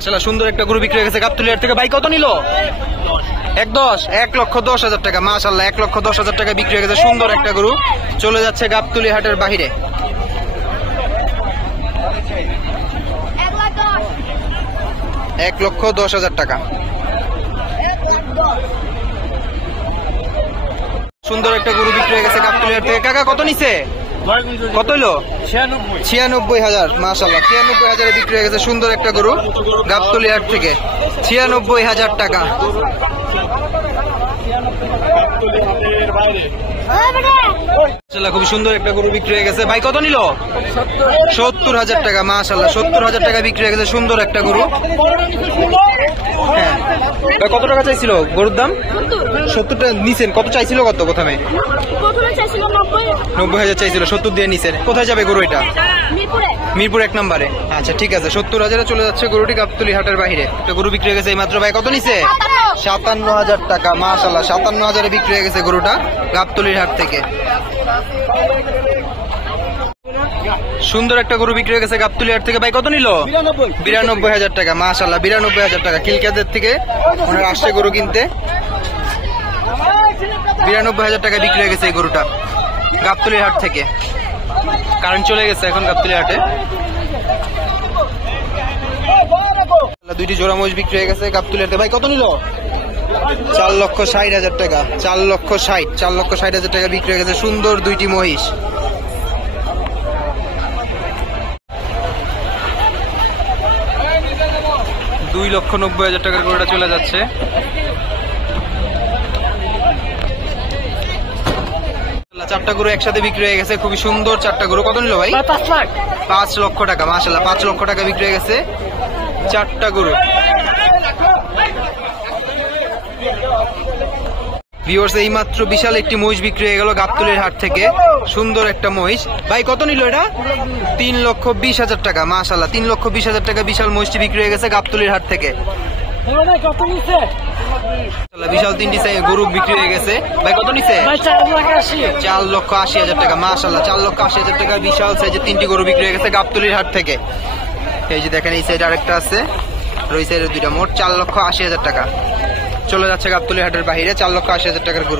মাশাআল্লাহ সুন্দর একটা গরু বিক্রি হয়ে গেছে গাবতলী থেকে। ভাই কত নিল? 1,10,000 টাকা। মাশাআল্লাহ 1,10,000 টাকা বিক্রি হয়ে গেছে। সুন্দর একটা গরু চলে যাচ্ছে গাবতলী হাটের বাহিরে। 1,10,000 টাকা। সুন্দর একটা গরু বিক্রি হয়ে গেছে গাবতলী হাট থেকে। কাকা কত নিছে? কত হলো? 96,000। মাশাআল্লাহ 96,000 বিক্রি হয়ে গেছে। সুন্দর একটা গরু গাবতলী হাট থেকে। 96,000 টাকা। খুবই সুন্দর একটা গরু বিক্রি হয়ে গেছে। ভাই কত নিল? 70,000 টাকা। মাশাআল্লাহ 70,000 টাকা বিক্রি হয়ে গেছে। সুন্দর একটা গরু। হ্যাঁ কত টাকা চাইছিল গরুর দাম? 70 টাকা নিছেন। কত চাইছিল? কত প্রথমে 90,000 চাইছিল, 70 দিয়ে নিছেন। কোথায় যাবে গরু এটা? মিরপুর 1 নম্বরে। আচ্ছা ঠিক আছে, 70,000 চলে যাচ্ছে গরুটি গাবতলী হাটের বাইরে। একটা গরু বিক্রি হয়ে গেছে এই মাত্র। ভাই কত নিছে? 57,000 টাকা। মাশাআল্লাহ 57,000 বিক্রি হয়ে গেছে গরুটা গাবতলীর হাট থেকে। সুন্দর একটা গরু বিক্রি হয়ে গেছে গাবতলী হাট থেকে। ভাই কত নিল? 92,000 টাকা। মাশাআল্লাহ 92,000 টাকা। কিলকাদের থেকে ওনার আসছে গরু কিনতে। 92,000 টাকা বিক্রি হয়ে গেছে এই গরুটা গাবতলী হাট থেকে। কারেন্ট চলে গেছে এখন গাবতলী হাটে। দুইটি জোড়া মহিষ বিক্রি হয়ে গেছে গাবতলী হাটে। ভাই কত নিল? 4,60,000 টাকা। 4,60,000 টাকা বিক্রি হয়ে গেছে সুন্দর দুইটি মহিষ। $2,90,000 টাকার গরুটা চলে যাচ্ছে। চারটা গরু একসাথে বিক্রি হয়ে গেছে। খুবই সুন্দর চারটা গরু। কত নিল ভাই? 5 লক্ষ টাকা। মাশাআল্লাহ 5 লক্ষ টাকা বিক্রি হয়ে গেছে চারটা গরু। ভিউয়ার্স এই মাত্র বিশাল একটি মহিষ বিক্রি হয়ে গেল গাবতলীর হাট থেকে। সুন্দর একটা মহিষ। ভাই কত নিল এটা? 3,20,000 টাকা। মাশাআল্লাহ 3,20,000 টাকা বিশাল মহিষটি বিক্রি হয়ে গেছে গাবতলীর হাট থেকে। বিশাল 3টি গরু বিক্রি হয়ে গেছে। ভাই কত নিছে? 4,80,000 টাকা। মাশাআল্লাহ 4,80,000 টাকা বিশাল সাইজের 3টি গরু বিক্রি হয়ে গেছে গাবতলীর হাট থেকে। এই যে দেখেন এই সাইড আরেকটা আছে, আর ওই সাইডে দুইটা। মোট 4,80,000 টাকা চলে যাচ্ছে গাবতলী হাটের বাইরে। 4,80,000 টাকার গরু।